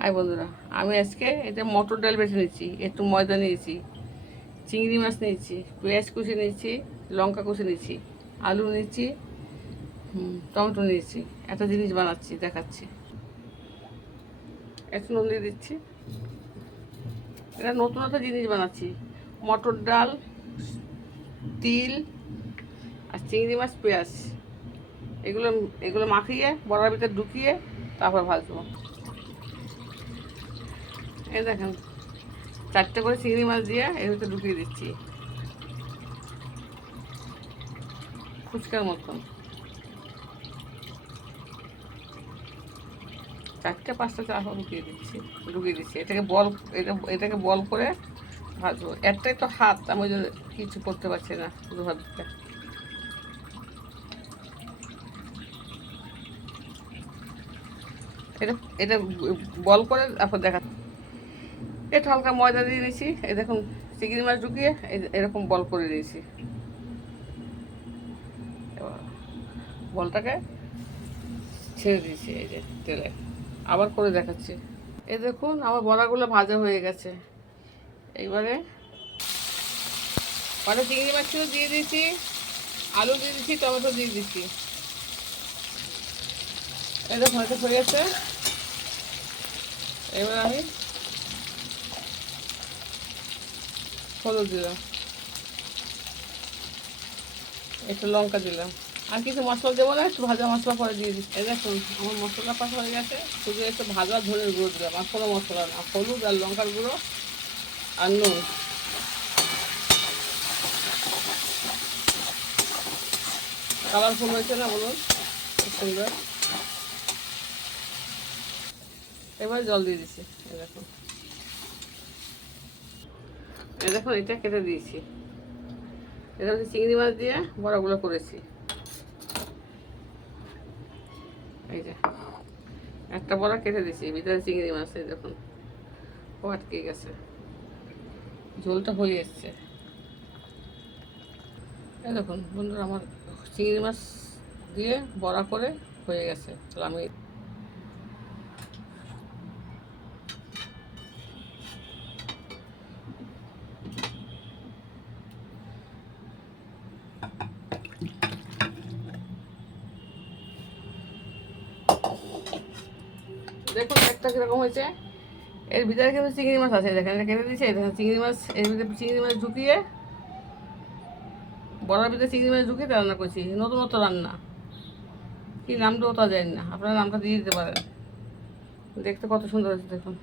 High বন্ধুরা আমি আজকে এটা মটর ডাল বেছে নিয়েছি, একটু ময়দা নিয়েছি, চিংড়ি মাছ নিয়েছি, পেঁয়াজ কুচি নিয়েছি, লঙ্কা কুচি নিয়েছি, আলু নিয়েছি টমেটো নিয়েছি, একটা জিনিস বানাচ্ছি, দেখাচ্ছি। একটু নুন দিয়ে দিচ্ছি। এটা নতুন একটা জিনিস বানাচ্ছি, মটর ডাল, তিল আর চিংড়ি মাছ, পেঁয়াজ। এগুলো এগুলো মাখিয়ে, বড়ার ভিতরে ঢুকিয়ে, তারপর ভাজবো। এই দেখেন, চারটে করে চিংড়ি মাছ দিয়ে এর ভিতরে ঢুকিয়ে দিচ্ছি। ফুচকার মতন। চারটে, পাঁচটা চারপা ঢুকিয়ে দিচ্ছি ঢুকিয়ে দিচ্ছি। এটাকে বল, এটা, এটাকে বল করে ভাজবো। একটাই তো হাত, আমি কিছু করতে পারছি না শুধু হাত এটা এটা বল করে তারপর দেখা একটু হালকা ময়দা দিয়ে নিয়েছি এই দেখুন, চিংড়ি মাছ ঢুকিয়ে এরকম বল করে দিয়েছি। বলটাকে ছেড়ে দিয়েছি এই যে তেলে। আবার করে দেখাচ্ছি। এ দেখুন, আমার বড়াগুলো ভাজা হয়ে গেছে। এইবারে কটা চিংড়ি মাছও দিয়ে দিয়েছি, আলু দিয়ে দিচ্ছি টমেটো দিয়ে দিচ্ছি এই দেখুন, এটা হয়ে গেছে। এবার আমি হলুদ দিলাম। একটু লঙ্কা দিলাম। আর কিছু মশলা দেবো না, একটু ভাজা মশলা পরে দিয়ে দিচ্ছি। দেখুন, আমার মশলা পাশ হয়ে গেছে। শুধু একটু ভাজা ধনের গুঁড়ো দিলাম, আর কোনো মশলা না। হলুদ আর লঙ্কার গুঁড়ো আর নুন। কালারফুল হয়েছে না বলুন সুন্দর। এবার জল দিয়ে দিচ্ছি, এই দেখুন এটা কেটে দিয়েছি। এটা চিংড়ি মাছ দিয়ে বড়াগুলো করেছি। এই যে, একটা বড়া কেটে দিয়েছি ভিতরে চিংড়ি মাছ, এই দেখুন, ও আটকে গেছে। ঝোলটা হয়ে এসছে। এই দেখুন, বন্ধুরা, আমার চিংড়ি মাছ দিয়ে বড়া করে হয়ে গেছে। তাহলে আমি দেখুন, একটা কীরকম হয়েছে। এর ভিতরে কিন্তু চিংড়ি মাছ আছে, দেখেন, এটা কেটে দিয়েছে চিংড়ি মাছ, এর ভিতরে চিংড়ি মাছ ঢুকিয়ে, বড়ার ভিতরে চিংড়ি মাছ ঢুকিয়ে রান্না করছি, নতুনত্ব রান্না। কি নামটাও তা জানি না, আপনারা নামটা দিয়ে দিতে পারেন। দেখতে কত সুন্দর হয়েছে, দেখুন।